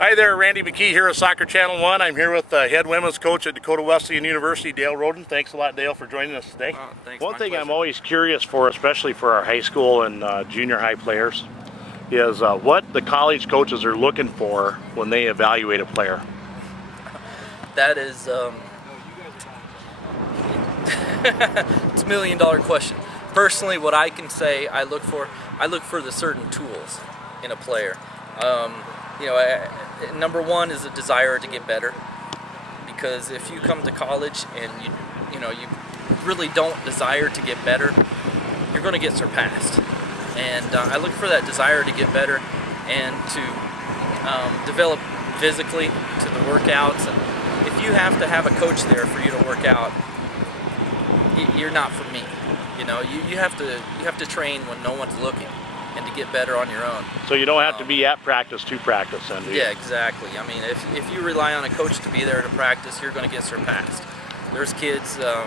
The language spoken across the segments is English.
Hi there, Randy McKee here at Soccer Channel 1. I'm here with the head women's coach at Dakota Wesleyan University, Dale Roden. Thanks a lot, Dale, for joining us today. Thanks, One thing pleasure. I'm always curious for, especially for our high school and junior high players, is what the college coaches are looking for when they evaluate a player. That is, it's a $1 million question. Personally, what I can say I look for the certain tools in a player. Number one is a desire to get better, because if you come to college and you really don't desire to get better, you're going to get surpassed. And I look for that desire to get better and to develop physically to the workouts. And if you have to have a coach there for you to work out, you're not for me. You have to train when no one's looking, and to get better on your own. So you don't have to be at practice to practice, then, do you? Yeah, exactly. I mean, if you rely on a coach to be there to practice, you're going to get surpassed. There's kids, there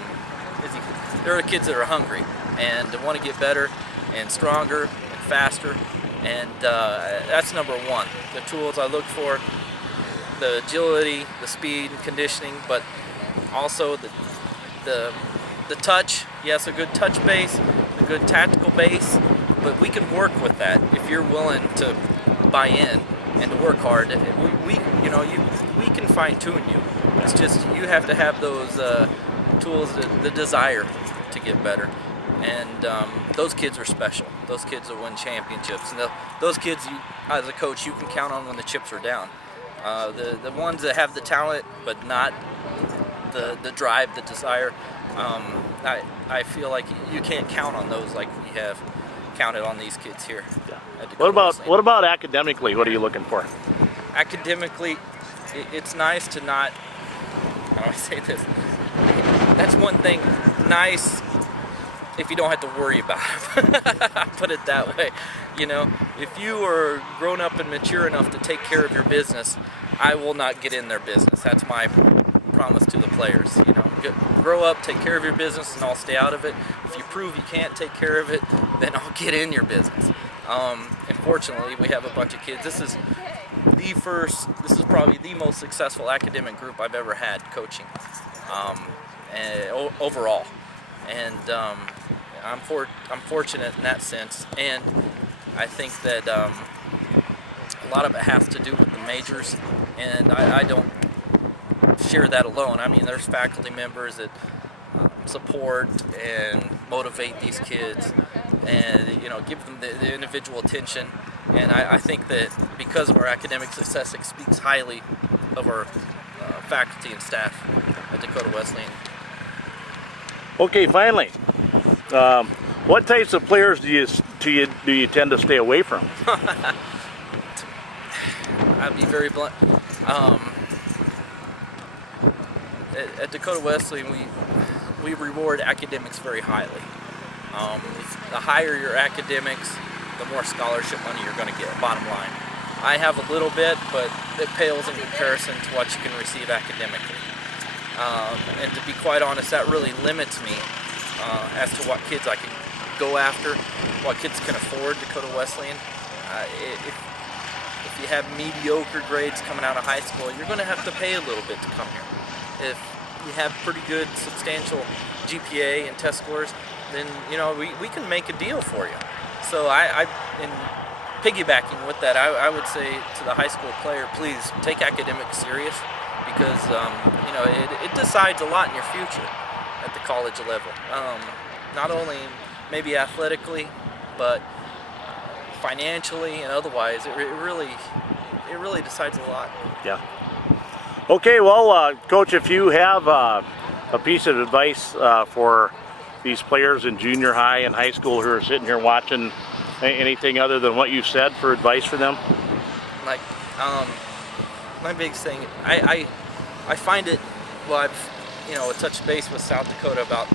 are kids that are hungry and want to get better and stronger and faster, and that's number one. The tools I look for, the agility, the speed and conditioning, but also the touch. Yes, a good touch base, a good tactical base, but we can work with that if you're willing to buy in and to work hard. We can fine tune you. It's just you have to have those tools, the desire to get better. And those kids are special. Those kids will win championships. And those kids, as a coach, you can count on when the chips are down. The ones that have the talent but not the drive, the desire, I feel like you can't count on those like we have counted on these kids here. Yeah. What about academically? What are you looking for? Academically, it's nice to not. How do I say this? That's one thing. Nice if you don't have to worry about it. I put it that way. If you are grown up and mature enough to take care of your business, I will not get in their business. That's my promise to the players. Grow up, take care of your business, and I'll stay out of it. If you prove you can't take care of it, then I'll get in your business. Unfortunately, we have a bunch of kids. This is probably the most successful academic group I've ever had coaching, overall. And I'm fortunate in that sense, and I think that a lot of it has to do with the majors, and I don't share that alone. I mean, there's faculty members that support and motivate these kids, and give them the individual attention. And I think that because of our academic success, it speaks highly of our faculty and staff at Dakota Wesleyan. Okay, finally, what types of players do you tend to stay away from? I'd be very blunt. At Dakota Wesleyan, we reward academics very highly. The higher your academics, the more scholarship money you're going to get, bottom line. I have a little bit, but it pales in comparison to what you can receive academically. And to be quite honest, that really limits me as to what kids I can go after, what kids can afford Dakota Wesleyan. If you have mediocre grades coming out of high school, you're going to have to pay a little bit to come here. If you have pretty good, substantial GPA and test scores, then we can make a deal for you. So in piggybacking with that, I would say to the high school player, please take academics serious, because it decides a lot in your future at the college level. Not only maybe athletically, but financially and otherwise. It really decides a lot. Yeah. Okay, well, Coach, if you have a piece of advice for these players in junior high and high school who are sitting here watching, anything other than what you said for advice for them? Like, my biggest thing, I find it, well, I've, touched base with South Dakota about,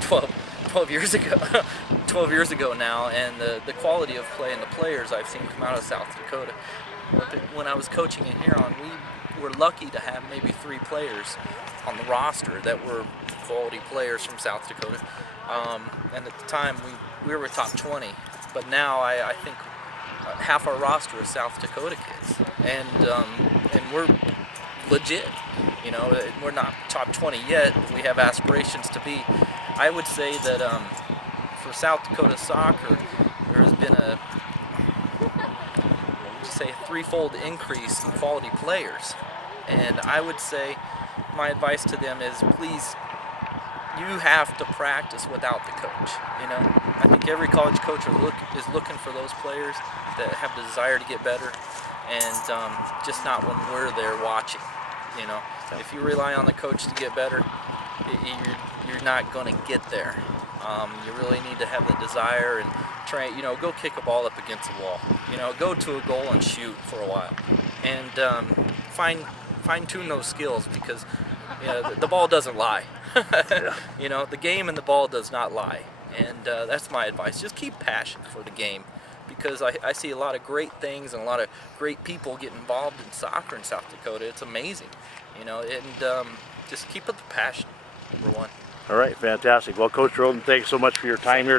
12 years ago, 12 years ago now, and the quality of play and the players I've seen come out of South Dakota. When I was coaching in Huron, we were lucky to have maybe 3 players on the roster that were quality players from South Dakota. And at the time, we were top 20. But now I think half our roster is South Dakota kids, and we're legit. You know, we're not top 20 yet. We have aspirations to be. I would say that for South Dakota soccer, there has been a threefold increase in quality players, and I would say my advice to them is, please, you have to practice without the coach. You know, I think every college coach is looking for those players that have the desire to get better, and just not when we're there watching. You know, if you rely on the coach to get better, you're not going to get there. You really need to have the desire and try. You know, go kick a ball up against the wall. You know, go to a goal and shoot for a while, and fine-tune those skills, because you know, the ball doesn't lie. You know, the game and the ball does not lie, and that's my advice. Just keep passion for the game, because I see a lot of great things and a lot of great people get involved in soccer in South Dakota. It's amazing, you know, and just keep up the passion, number one. All right, fantastic. Well, Coach Roden, thanks so much for your time here today.